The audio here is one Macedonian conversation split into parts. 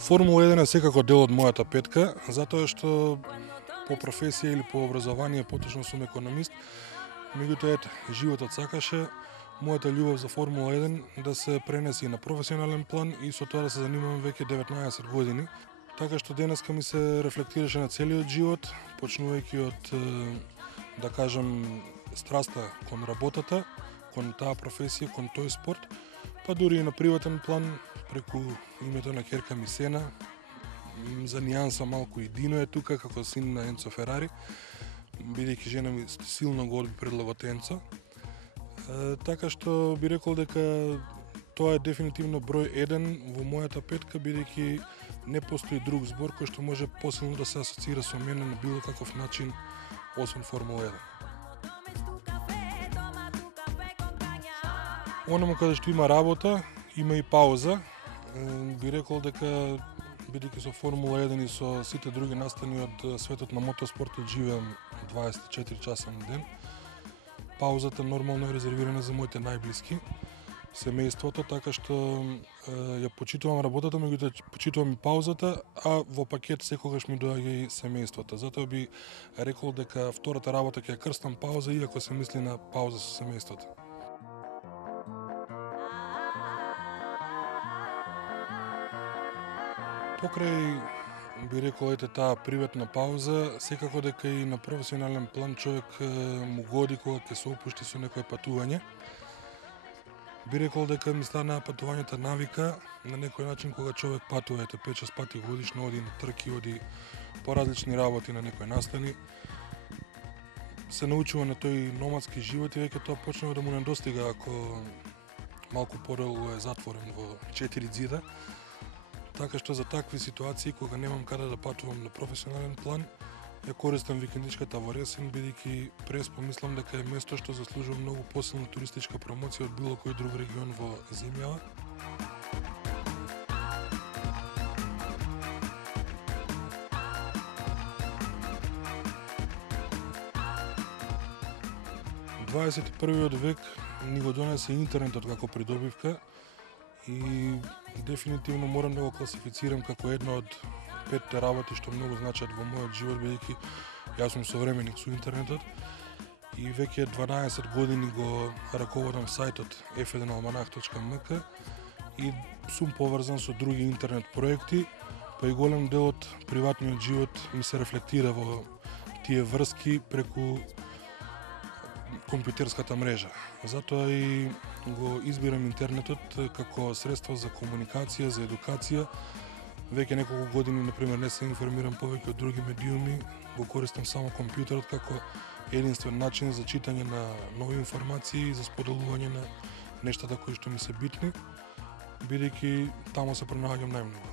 Формула 1 е секако дел од мојата петка, затоа што по професија или по образование, поточно сум економист, меѓутоа животот сакаше мојата љубов за Формула 1 да се пренеси на професионален план и со тоа да се занимавам веќе 19 години. Така што денеска ми се рефлектираше на целиот живот, почнувајќи од, да кажам, страста кон работата, кон таа професија, кон тој спорт, па дури и на приватен план, преку името на ќерка ми Сена, за нијанса малку и Дино е тука како син на Енцо Ферари, бидејќи жена ми силно го одби предлогот Енцо. Така што би рекол дека тоа е дефинитивно број 1 во мојата петка, бидејќи не постои друг збор кој што може посилно да се асоцира со мене на било каков начин освен Формула 1. Онаму каде што има работа, има и пауза. Би рекол дека бидејќи со Формула 1 и со сите други настани од светот на мотоспортот живеам 24 часа на ден. Паузата нормално е резервирана за моите најблиски, семејството, така што ја почитувам работата, меѓутоа почитувам и паузата, а во пакет секогаш ми доаѓа и семејството. Затоа би рекол дека втората работа ќе ја крстам пауза, иако се мисли на пауза со семејството. Покрај, би рекол, таа приватна пауза, секако дека и на професионален план човек му годи кога ќе се опушти со некое патување. Би рекол дека ми станаа патувањата навика на некој начин кога човек патува 5-6 пати годишно, оди на трки, оди по различни работи на некој настани. Се научува на тој номадски живот и веќе тоа почнува да му недостига ако малку подолго е затворен во 4 ѕида. Така што за такви ситуации, кога немам каде да патувам на професионален план, ја користам викендичката во Ресен, бидејќи прес помислам дека е место што заслужува многу посилна туристичка промоција од било кој друг регион во земјава. XXI век ни го донесе интернетот како придобивка, и дефинитивно морам да го класифицирам како една од 5 работи што многу значат во мојот живот, бидејќи јас сум современик со интернетот и веќе 12 години го раководам сајтот f1almanach.mk и сум поврзан со други интернет проекти, па и голем дел од приватниот живот ми се рефлектира во тие врски преку компјутерската мрежа. Затоа и го избирам интернетот како средство за комуникација, за едукација. Веќе неколку години, например, не се информирам повеќе од други медиуми, го користам само компјутерот како единствен начин за читање на нови информации и за споделување на нештата кои што ми се битни, бидејќи таму се пронаоѓам најмногу.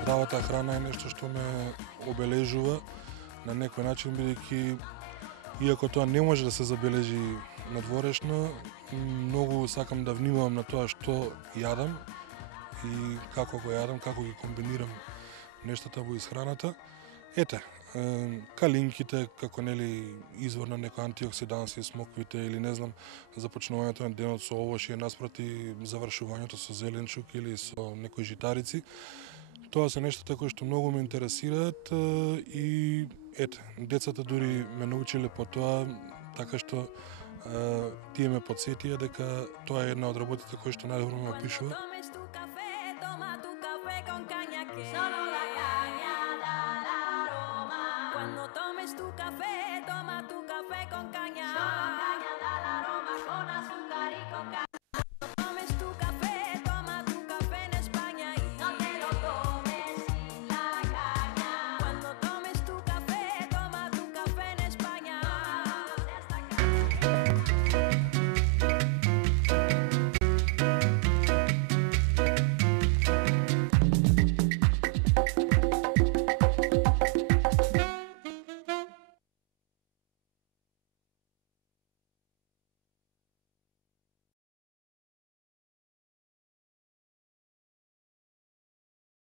Здравата храна е нешто што ме обележува на некој начин, бидејќи иако тоа не може да се забележи надворешно, многу сакам да внимавам на тоа што јадам и како го јадам, како ги комбинирам нештата во исхраната. Калинките како извор на некои антиоксиданси, смоквите или не знам, започнувањето на денот со овошје наспроти завршувањето со зеленчук или со некои житарици. Тоа се нештата кои што многу ме интересираат и децата дури ме научиле по тоа, така што тие ме подсетија дека тоа е една од работите кои што најдобро ме опишува. Cuando tomes tu café, toma tu café con